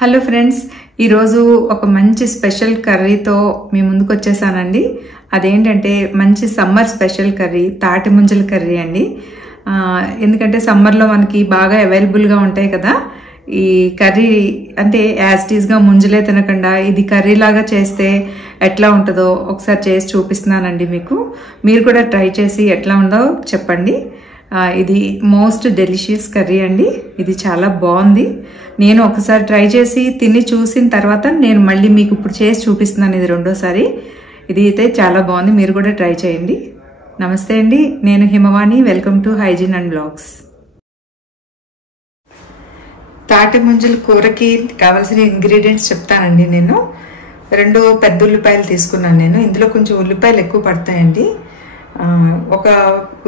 Hello friends, ఈరోజు ఒక మంచి స్పెషల్ కర్రీతో మీ ముందుకు వచ్చేసానండి. అదేంటంటే మంచి సమ్మర్ స్పెషల్ కర్రీ తాటి ముంజల కర్రీ అండి. ఎందుకంటే సమ్మర్లో మనకి బాగా అవైలబుల్గా ఉంటాయి కదా. ఈ కర్రీ అంటే యాజ్ ఇట్ ఈస్గా ముంజలే తినకుండా ఇది కర్రీ లాగా చేస్తే ఎట్లా ఉంటుందో ఒకసారి చేసి చూపిస్తున్నానండి మీకు. మీరు కూడా ట్రై చేసి ఎట్లా ఉందో చెప్పండి. ఇది మోస్ట్ డెలిషియస్ కర్రీ అండి. ఇది చాలా బాగుంది. నేను ఒకసారి ట్రై చేసి తిని చూసిన తర్వాత నేను మళ్ళీ మీకు ఇప్పుడు చేసి చూపిస్తున్నాను. ఇది రెండోసారి. ఇది అయితే చాలా బాగుంది. మీరు కూడా ట్రై చేయండి. నమస్తే అండి, నేను Himavani. Welcome to hygiene and blogs. తాటి ముంజల కూరకి కావాల్సిన ఇంగ్రీడియంట్స్ చెప్తానండి. నేను 2 పెద్ద ఉల్లిపాయలు తీసుకున్నాను. నేను ఇందులో కొంచెం ఉల్లిపాయలు ఎక్కువ పడతాయండి. ఒక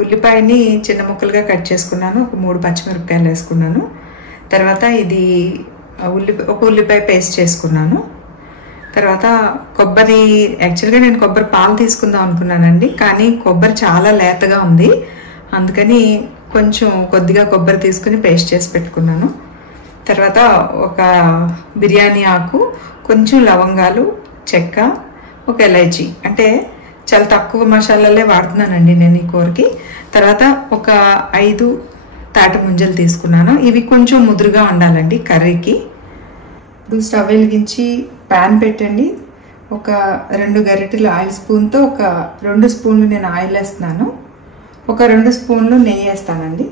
ఉల్లిపాయని చిన్న ముక్కలుగా కట్ చేసుకున్నాను. ఒక 3 పచ్చిమిరపకాయలు వేసుకున్నాను. తర్వాత ఇది ఒక ఉల్లిపాయ పేస్ట్ చేసుకున్నాను. తర్వాత కొబ్బరి, యాక్చువల్గా నేను కొబ్బరి పాలు తీసుకుందాం అనుకున్నానండి, కానీ కొబ్బరి చాలా లేతగా ఉంది. అందుకని కొద్దిగా కొబ్బరి తీసుకుని పేస్ట్ చేసి పెట్టుకున్నాను. తర్వాత ఒక బిర్యానీ ఆకు, కొంచెం లవంగాలు, చెక్క, ఒక ఎలైచి, అంటే చాలా తక్కువ మసాలాలే వాడుతున్నానండి నేను ఈ కూరకి. తర్వాత ఒక 5 తాటి ముంజలు తీసుకున్నాను. ఇవి కొంచెం ముదురుగా ఉండాలండి కర్రీకి. ఇప్పుడు స్టవ్ వెలిగించి ప్యాన్ పెట్టండి. ఒక 2 గరిటెలు ఆయిల్ స్పూన్తో ఒక 2 స్పూన్లు నేను ఆయిల్ వేస్తున్నాను. ఒక 2 స్పూన్లు నెయ్యి వేస్తానండి.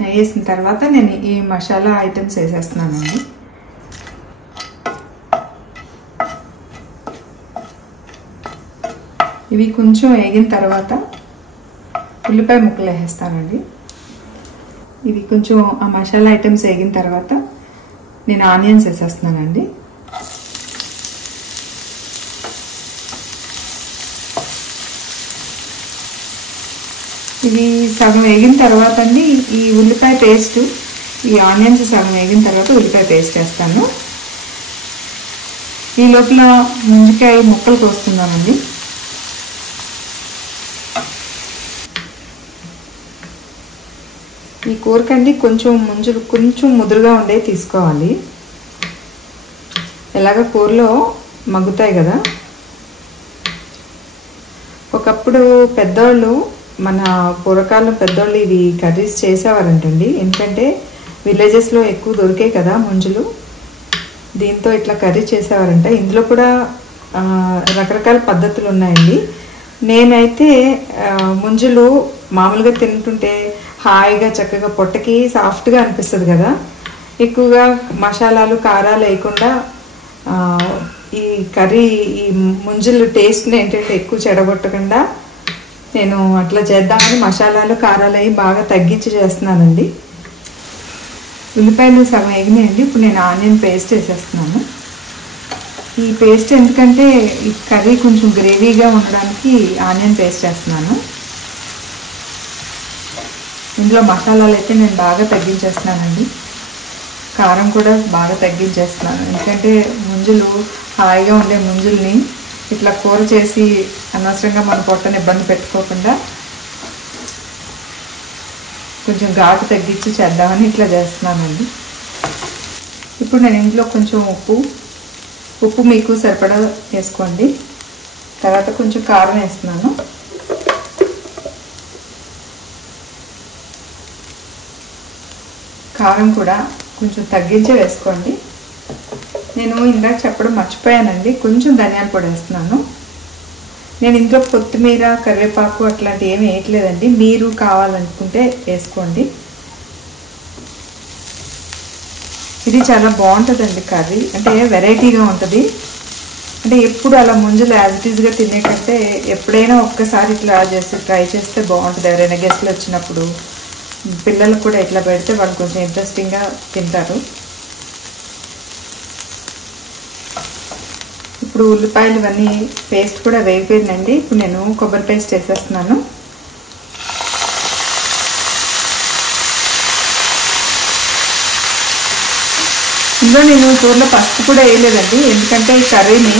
నెయ్యి వేసిన తర్వాత నేను ఈ మసాలా ఐటమ్స్ వేసేస్తున్నానండి. ఇవి కొంచెం వేగిన తర్వాత ఉల్లిపాయ ముక్కలు వేసేస్తానండి. ఇవి కొంచెం ఆ మసాలా ఐటమ్స్ వేగిన తర్వాత నేను ఆనియన్స్ వేసేస్తున్నానండి. ఇవి సగం వేగిన తర్వాత అండి ఈ ఉల్లిపాయ పేస్ట్, ఈ ఆనియన్స్ సగం వేగిన తర్వాత ఉల్లిపాయ పేస్ట్ వేస్తాను. ఈ లోపల ముంజికాయ ముక్కలు కోస్తున్నామండి. ఈ కూరకండి ముంజలు కొంచెం ముదురుగా ఉండే తీసుకోవాలి. ఎలాగ కూరలో మగ్గుతాయి కదా. ఒకప్పుడు పెద్దోళ్ళు, మన పూర్వకాలం పెద్దోళ్ళు ఇవి కర్రీస్ చేసేవారంటండి. ఎందుకంటే విలేజెస్లో ఎక్కువ దొరికాయి కదా ముంజలు. దీంతో ఇట్లా కర్రీ చేసేవారంట. ఇందులో కూడా రకరకాల పద్ధతులు ఉన్నాయండి. నేనైతే ముంజలు మామూలుగా తింటుంటే హాయిగా చక్కగా పొట్టకి సాఫ్ట్గా అనిపిస్తుంది కదా. ఎక్కువగా మసాలాలు కారాలు వేయకుండా ఈ కర్రీ, ఈ ముంజలు టేస్ట్ని ఏంటంటే ఎక్కువ చెడగొట్టకుండా నేను అట్లా చేద్దామని మసాలాలు కారాలు అవి బాగా తగ్గించి చేస్తున్నానండి. ఉల్లిపాయలు సగం వేగినాయండి. ఇప్పుడు నేను ఆనియన్ పేస్ట్ వేసేస్తున్నాను. ఈ పేస్ట్ ఎందుకంటే ఈ కర్రీ కొంచెం గ్రేవీగా ఉండడానికి ఆనియన్ పేస్ట్ వేస్తున్నాను. ఇందులో మసాలాలు అయితే నేను బాగా తగ్గించేస్తున్నానండి. కారం కూడా బాగా తగ్గించేస్తున్నాను. ఎందుకంటే ముంజలు, హాయిగా ఉండే ముంజుల్ని ఇట్లా కూర చేసి అనవసరంగా మన పొట్టని ఇబ్బంది పెట్టుకోకుండా కొంచెం ఘాటు తగ్గించి చేద్దామని ఇట్లా చేస్తున్నానండి. ఇప్పుడు నేను ఇందులో కొంచెం ఉప్పు మీకు సరిపడా వేసుకోండి. తర్వాత కొంచెం కారం వేస్తున్నాను. కారం కూడా కొంచెం తగ్గించే వేసుకోండి. నేను ఇందాక చెప్పడం మర్చిపోయానండి, కొంచెం ధనియాల పొడి వేస్తున్నాను. నేను ఇందులో కొత్తిమీర, కరివేపాకు అట్లాంటివి ఏమి వేయట్లేదండి. మీరు కావాలనుకుంటే వేసుకోండి. ఇది చాలా బాగుంటుందండి కర్రీ, అంటే వెరైటీగా ఉంటుంది. అంటే ఎప్పుడు అలా ముంజలు యాజ్ ఇట్ ఈస్గా తినే కంటే ఎప్పుడైనా ఒక్కసారి ఇట్లా చేసి ట్రై చేస్తే బాగుంటుంది. ఎవరైనా గెస్ట్లు వచ్చినప్పుడు పిల్లలకు కూడా ఇట్లా పెడితే వాళ్ళు కొంచెం ఇంట్రెస్టింగ్గా తింటారు. ఇప్పుడు ఉల్లిపాయలు ఇవన్నీ పేస్ట్ కూడా వేగిపోయిందండి. ఇప్పుడు నేను కొబ్బరి పేస్ట్ వేసేస్తున్నాను. ఇందులో నేను కూరలో పసుపు కూడా వేయలేదండి, ఎందుకంటే ఈ కర్రీని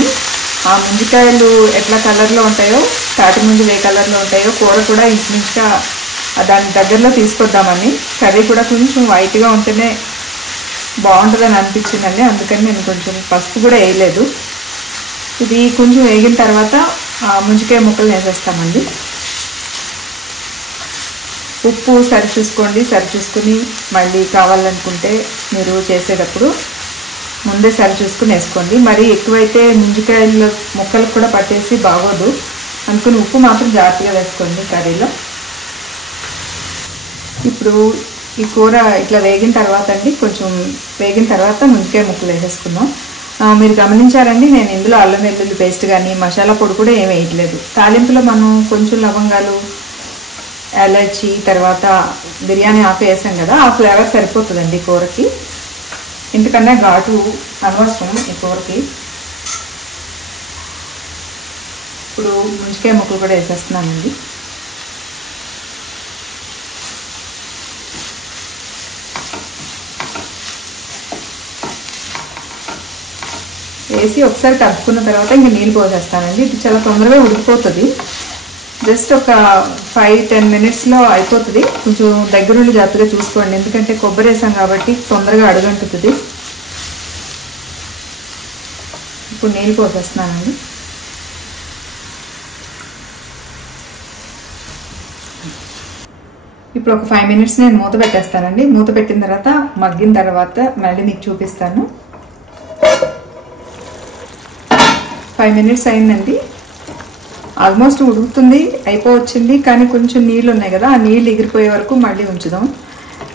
ఆ ముంజికాయలు ఎట్లా కలర్లో ఉంటాయో, తాటి ముంజలు ఏ కలర్లో ఉంటాయో, కూర కూడా ఇంచుమించుగా దాని దగ్గరలో తీసుకొద్దామని. కర్రీ కూడా కొంచెం వైట్గా ఉంటేనే బాగుంటుందని అనిపించిందండి, అందుకని నేను కొంచెం పసుపు కూడా వేయలేదు. ఇది కొంచెం వేగిన తర్వాత ముంజికాయ ముక్కలు వేసేస్తామండి. ఉప్పు సరి చూసుకుని మళ్ళీ కావాలనుకుంటే మీరు చేసేటప్పుడు ముందే సరి చూసుకుని వేసుకోండి. మరి ఎక్కువైతే ముంజికాయల ముక్కలకు కూడా పట్టేసి బాగోదు, అందుకని ఉప్పు మాత్రం జాగ్రత్తగా వేసుకోండి కర్రీలో. ఇప్పుడు ఈ కూర ఇట్లా వేగిన తర్వాత అండి, కొంచెం వేగిన తర్వాత ముంజికాయ ముక్కలు వేసేసుకుందాం. మీరు గమనించారండి, నేను ఇందులో అల్లం వెల్లుల్లి పేస్ట్ కానీ మసాలా పొడి కూడా ఏమి వేయట్లేదు. తాలింపులో మనం కొంచెం లవంగాలు, ఎలచి, తర్వాత బిర్యానీ ఆకు వేసాం కదా, ఆ ఫ్లేవర్ సరిపోతుందండి కూరకి. ఇంతకన్నా ఘాటు అనవసరం ఈ కూరకి. ఇప్పుడు ముంజికాయ ముక్కలు కూడా వేసేస్తున్నానండి. వేసి ఒకసారి కలుపుకున్న తర్వాత ఇంకా నీళ్ళు పోసేస్తానండి. ఇది చాలా తొందరగా ఉడికిపోతుంది, జస్ట్ ఒక 5-10 మినిట్స్లో అయిపోతుంది. కొంచెం దగ్గరుండి జాగ్రత్తగా చూసుకోండి, ఎందుకంటే కొబ్బరి వేసాం కాబట్టి తొందరగా అడుగంటుతుంది. ఇప్పుడు నీళ్ళు పోసేస్తున్నానండి. ఇప్పుడు ఒక 5 మినిట్స్ నేను మూత పెట్టేస్తానండి. మూత పెట్టిన తర్వాత మగ్గిన తర్వాత మళ్ళీ మీకు చూపిస్తాను. 5 మినిట్స్ అయిందండి, ఆల్మోస్ట్ ఉడుకుతుంది, అయిపోవచ్చింది. కానీ కొంచెం నీళ్ళు ఉన్నాయి కదా, ఆ నీళ్ళు ఎగిరిపోయే వరకు మళ్ళీ ఉంచుదాం.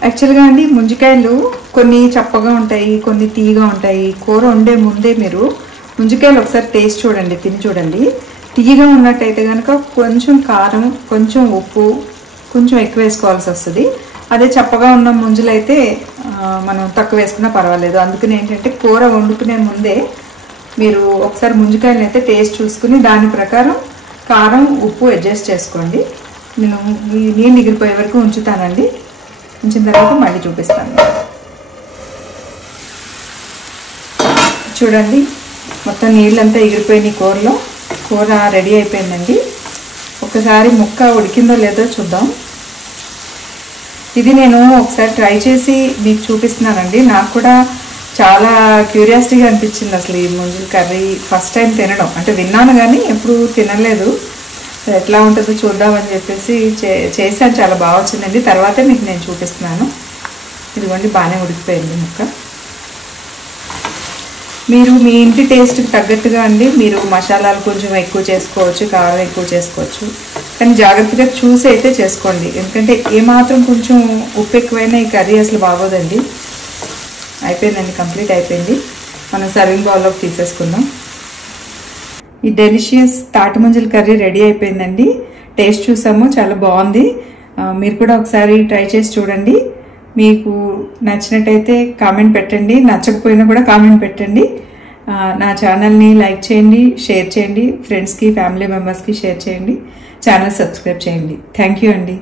యాక్చువల్గా అండి ముంజికాయలు కొన్ని చప్పగా ఉంటాయి, కొన్ని తీయగా ఉంటాయి. కూర వండే ముందే మీరు ముంజికాయలు ఒకసారి టేస్ట్ చూడండి, తిని చూడండి. తీయగా ఉన్నట్టయితే కనుక కొంచెం కారం, కొంచెం ఉప్పు కొంచెం ఎక్కువ వేసుకోవాల్సి వస్తుంది. అదే చప్పగా ఉన్న ముంజులు అయితే మనం తక్కువ వేసుకున్నా పర్వాలేదు. అందుకని ఏంటంటే కూర వండుకునే ముందే మీరు ఒకసారి ముంజికాయలను అయితే టేస్ట్ చూసుకుని దాని ప్రకారం కారం, ఉప్పు అడ్జస్ట్ చేసుకోండి. నేను నీళ్ళు ఎగిరిపోయే వరకు ఉంచుతానండి. ఉంచిన తర్వాత మళ్ళీ చూపిస్తాను. చూడండి, మొత్తం నీళ్ళంతా ఎగిరిపోయినాయి కూరలో. కూర రెడీ అయిపోయిందండి. ఒకసారి ముక్క ఉడికిందో లేదో చూద్దాం. ఇది నేను ఒకసారి ట్రై చేసి మీకు చూపిస్తున్నానండి. నాకు కూడా చాలా క్యూరియాసిటీగా అనిపించింది అసలు ఈ ముంజుల కర్రీ ఫస్ట్ టైం తినడం. అంటే విన్నాను కానీ ఎప్పుడు తినలేదు. ఎట్లా ఉంటుందో చూద్దామని చెప్పేసి చేశాను, చాలా బాగా వచ్చిందండి. తర్వాతే మీకు నేను చూపిస్తున్నాను. ఇదిగోండి, బాగానే ఉడికిపోయింది ముక్క. మీరు మీ ఇంటి టేస్ట్కి తగ్గట్టుగా అండి మీరు మసాలాలు కొంచెం ఎక్కువ చేసుకోవచ్చు, కారం ఎక్కువ చేసుకోవచ్చు. కానీ జాగ్రత్తగా చూసి అయితే చేసుకోండి, ఎందుకంటే ఏమాత్రం కొంచెం ఉప్పు ఎక్కువైనా ఈ కర్రీ అసలు బాగోదండి. అయిపోయిందండి, కంప్లీట్ అయిపోయింది. మనం సర్వింగ్ బౌల్లోకి తీసేసుకుందాం. ఈ డెలిషియస్ తాటి ముంజల కర్రీ రెడీ అయిపోయిందండి. టేస్ట్ చూసాము, చాలా బాగుంది. మీరు కూడా ఒకసారి ట్రై చేసి చూడండి. మీకు నచ్చినట్టయితే కామెంట్ పెట్టండి, నచ్చకపోయినా కూడా కామెంట్ పెట్టండి. నా ఛానల్ని లైక్ చేయండి, షేర్ చేయండి, ఫ్రెండ్స్కి, ఫ్యామిలీ మెంబర్స్కి షేర్ చేయండి, ఛానల్ సబ్స్క్రైబ్ చేయండి. థ్యాంక్ యూ అండి.